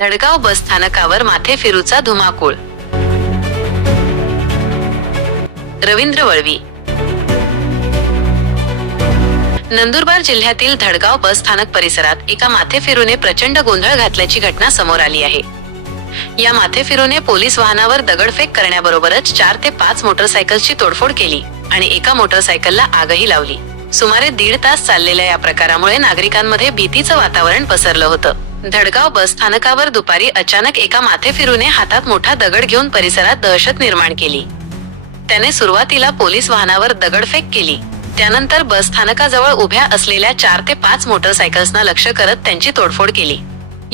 धडगाव बस स्थानकावर धुमाकूळ. रवींद्र वळवी. नंदुरबार जिल्ह्यातील धडगाव बस स्थानक परिसरात एका माथेफिरूने प्रचंड गोंधळ घातल्याची घटना समोर आली आहे. या माथेफिरूने पोलीस वाहनावर दगडफेक करण्याबरोबरच चार ते पाच मोटरसायकलची तोडफोड केली आणि एका मोटरसायकलला आगही लावली. सुमारे दीड तास चाललेल्या या प्रकारामुळे नागरिकांमध्ये भीतीचं वातावरण पसरलं होतं. धडगाव बस स्थानकावर दुपारी अचानक एका माथेफिरूने हातात मोठा दगड घेऊन परिसरात दहशत निर्माण केली. त्याने सुरुवातीला पोलीस वाहनावर दगडफेक केली. त्यानंतर बस स्थानकाजवळ उभ्या असलेल्या चार ते पाच मोटरसायकल्सना लक्ष करत त्यांची तोडफोड केली.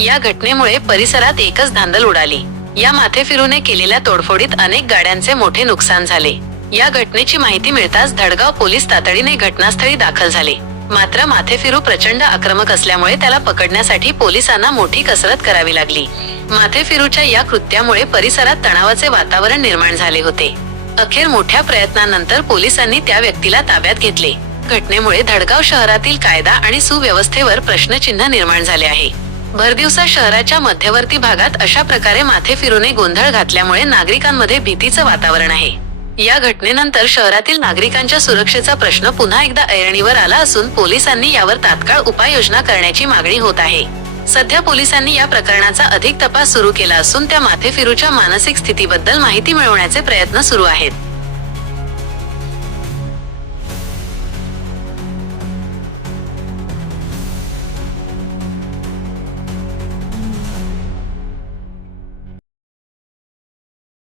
या घटनेमुळे परिसरात एकच धांदल उडाली. या माथेफिरूने केलेल्या तोडफोडीत अनेक गाड्यांचे मोठे नुकसान झाले. या घटनेची माहिती मिळताच धडगाव पोलीस तातडीने घटनास्थळी दाखल झाले. मात्र माथेफिरू प्रचंड आक्रमक असल्यामुळे त्याला पकडण्यासाठी पोलिसांना मोठी कसरत करावी लागली. माथेफिरूच्या या कृत्यामुळे परिसरात तणावाचे वातावरण निर्माण झाले होते. अखेर मोठ्या प्रयत्नानंतर पोलिसांनी त्या व्यक्तीला ताब्यात घेतले. घटनेमुळे धडगाव शहरातील कायदा आणि सुव्यवस्थेवर प्रश्नचिन्ह निर्माण झाले आहे. भरदिवसा शहराच्या मध्यवर्ती भागात अशा प्रकारे माथेफिरूने गोंधळ घातल्यामुळे नागरिकांमध्ये भीतीचं वातावरण आहे. या घटनेनंतर शहरातील नागरिकांच्या सुरक्षेचा प्रश्न पुन्हा एकदा ऐरणीवर आला असून पोलिसांनी यावर तात्काळ उपाययोजना करण्याची मागणी होत आहे. सध्या पोलिसांनी या प्रकरणाचा अधिक तपास सुरू केला असून त्या माथेफिरूच्या मानसिक स्थितीबद्दल माहिती मिळवण्याचे प्रयत्न सुरू आहेत.